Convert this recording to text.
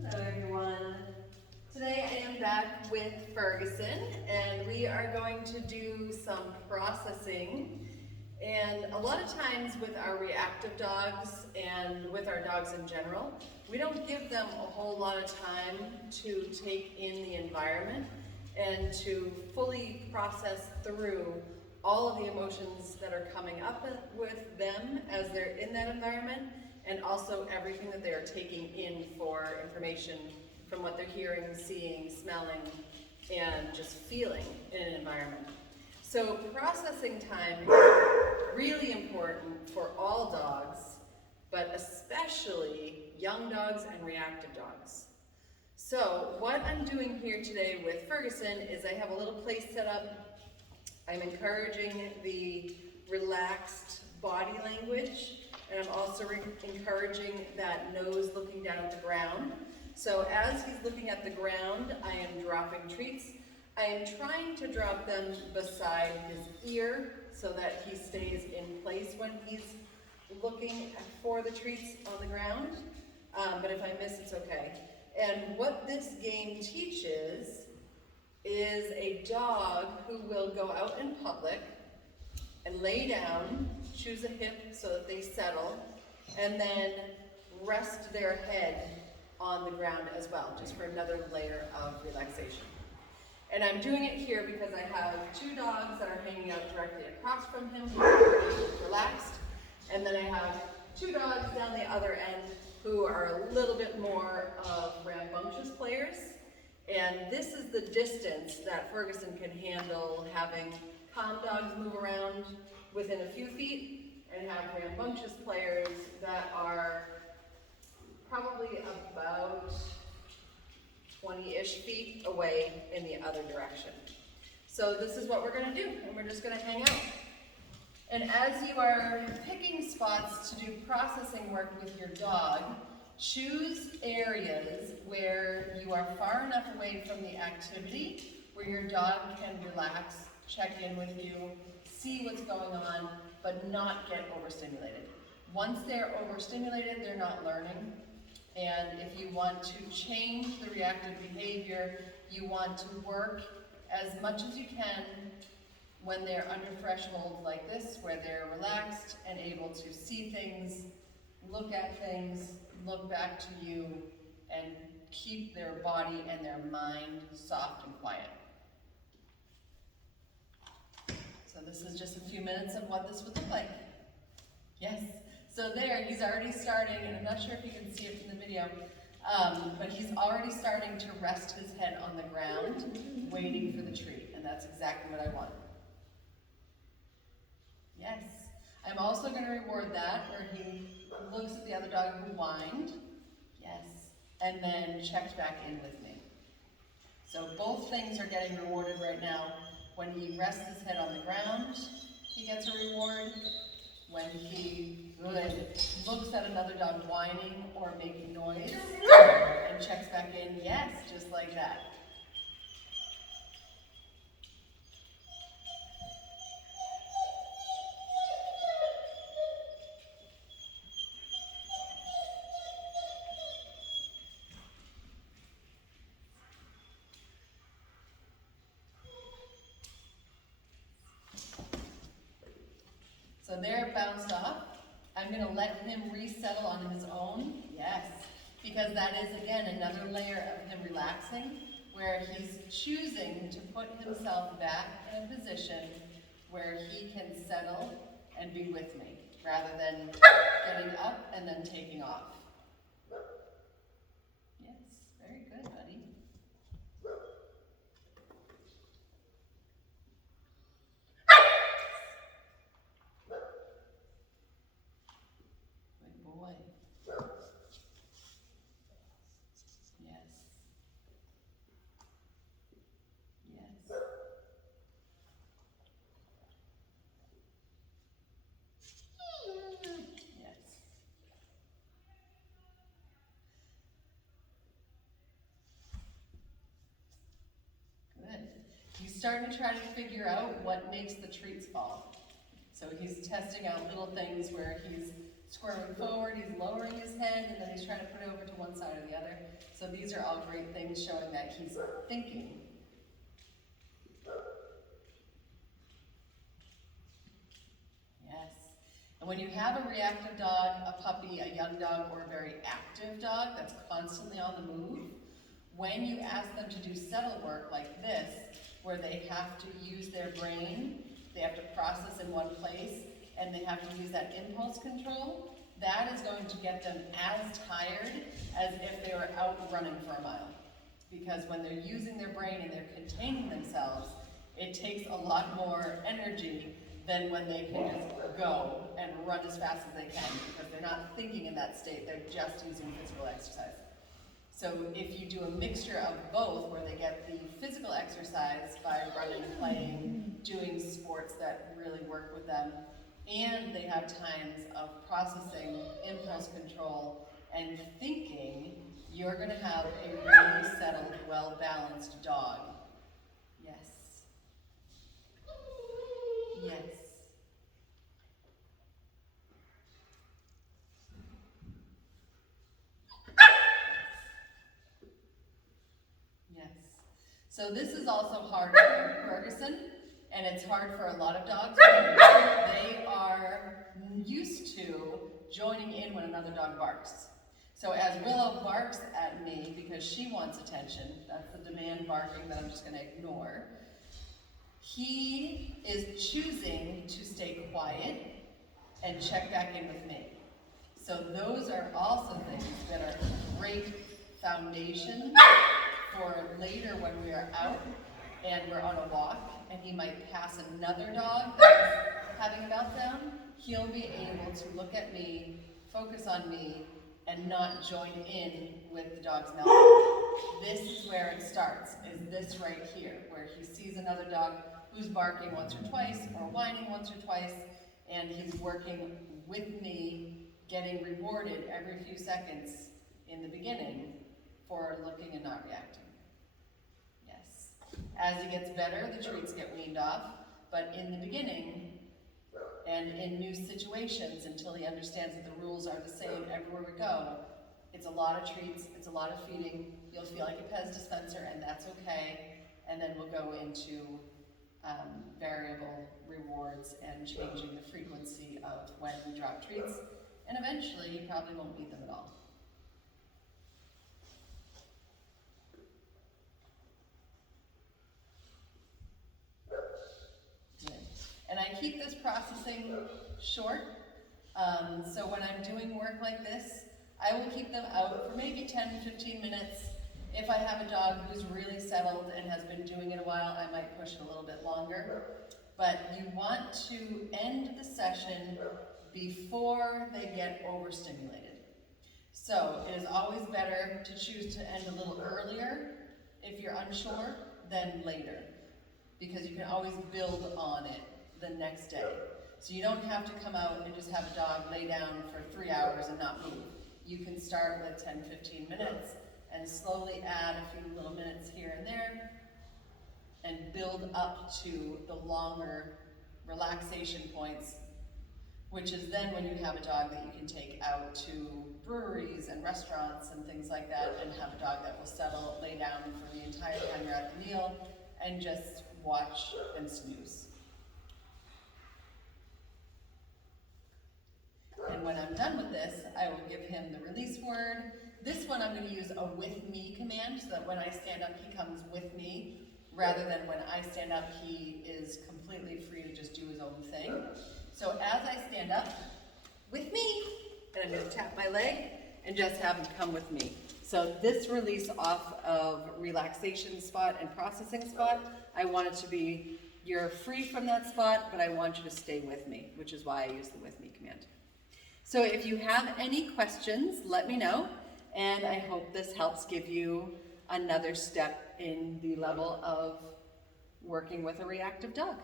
Hello everyone. Today I am back with Ferguson and we are going to do some processing. And a lot of times with our reactive dogs and with our dogs in general, we don't give them a whole lot of time to take in the environment and to fully process through all of the emotions that are coming up with them as they're in that environment, and also everything that they are taking in for information from what they're hearing, seeing, smelling, and just feeling in an environment. So processing time is really important for all dogs, but especially young dogs and reactive dogs. So what I'm doing here today with Ferguson is I have a little place set up. I'm encouraging the relaxed body language, and I'm also encouraging that nose looking down at the ground. So as he's looking at the ground, I am dropping treats. I am trying to drop them beside his ear so that he stays in place when he's looking for the treats on the ground. But if I miss, it's okay. And what this game teaches is a dog who will go out in public and lay down, choose a hip so that they settle, and then rest their head on the ground as well, just for another layer of relaxation. And I'm doing it here because I have two dogs that are hanging out directly across from him who are pretty relaxed, and then I have two dogs down the other end who are a little bit more of rambunctious players. And this is the distance that Ferguson can handle having calm dogs move around within a few feet and have rambunctious players that are probably about 20-ish feet away in the other direction. So this is what we're going to do, and we're just going to hang out. And as you are picking spots to do processing work with your dog, choose areas where you are far enough away from the activity where your dog can relax, check in with you, see what's going on, but not get overstimulated. Once they're overstimulated, they're not learning. And if you want to change the reactive behavior, you want to work as much as you can when they're under thresholds like this, where they're relaxed and able to see things, look at things, look back to you, and keep their body and their mind soft and quiet. So this is just a few minutes of what this would look like. Yes. So there, he's already starting, and I'm not sure if you can see it from the video, but he's already starting to rest his head on the ground, waiting for the treat, and that's exactly what I want. Yes. I'm also going to reward that, where he looks at the other dog who whined, yes, and then checked back in with me. So both things are getting rewarded right now. When he rests his head on the ground, he gets a reward. When he looks at another dog whining or making noise and checks back in, yes, just like that. So they're bounced off. I'm going to let him resettle on his own. Yes, because that is, again, another layer of him relaxing, where he's choosing to put himself back in a position where he can settle and be with me, rather than getting up and then taking off. Yes, very good, buddy. Good boy. Yes. Yes. Yes. Good. He's starting to try to figure out what makes the treats fall. So he's testing out little things where he's squirming forward, he's lowering his head, and then he's trying to put it over to one side or the other. So these are all great things showing that he's thinking. Yes. And when you have a reactive dog, a puppy, a young dog, or a very active dog that's constantly on the move, when you ask them to do settle work like this, where they have to use their brain, they have to process in one place, and they have to use that impulse control, that is going to get them as tired as if they were out running for a mile. Because when they're using their brain and they're containing themselves, it takes a lot more energy than when they can just go and run as fast as they can, because they're not thinking in that state, they're just using physical exercise. So if you do a mixture of both, where they get the physical exercise by running, playing, doing sports that really work with them, and they have times of processing, impulse control, and thinking, you're going to have a really settled, well-balanced dog. Yes. Yes. Yes. So this is also hard for Ferguson, and it's hard for a lot of dogs. They are used to joining in when another dog barks. So as Willow barks at me because she wants attention, that's the demand barking that I'm just going to ignore, he is choosing to stay quiet and check back in with me. So those are also things that are great foundation for later when we are out and we're on a walk and he might pass another dog that's having a meltdown. He'll be able to look at me, focus on me, and not join in with the dog's meltdown. This is where it starts, is this right here, where he sees another dog who's barking once or twice or whining once or twice, and he's working with me, getting rewarded every few seconds in the beginning for looking and not reacting. Yes. As he gets better, the treats get weaned off, but in the beginning, and in new situations, until he understands that the rules are the same everywhere we go, it's a lot of treats, it's a lot of feeding, you'll feel like a Pez dispenser, and that's okay, and then we'll go into variable rewards and changing the frequency of when we drop treats, and eventually you probably won't eat them at all. Good. And I keep this processing short, so when I'm doing work like this, I will keep them out for maybe 10-15 minutes. If I have a dog who's really settled and has been doing it a while, I might push it a little bit longer. But you want to end the session before they get overstimulated. So it is always better to choose to end a little earlier if you're unsure than later, because you can always build on it the next day. So you don't have to come out and just have a dog lay down for 3 hours and not move. You can start with 10-15 minutes and slowly add a few little minutes here and there and build up to the longer relaxation points, which is then when you have a dog that you can take out to breweries and restaurants and things like that, and have a dog that will settle, lay down for the entire time you're at the meal and just watch and snooze. And when I'm done with this, I will give him the release word. This one I'm going to use a with me command, so that when I stand up, he comes with me, rather than when I stand up, he is completely free to just do his own thing. So as I stand up, with me, and I'm going to tap my leg and just have him come with me. So this release off of relaxation spot and processing spot, I want it to be, you're free from that spot, but I want you to stay with me, which is why I use the with me command. So if you have any questions, let me know, and I hope this helps give you another step in the level of working with a reactive dog.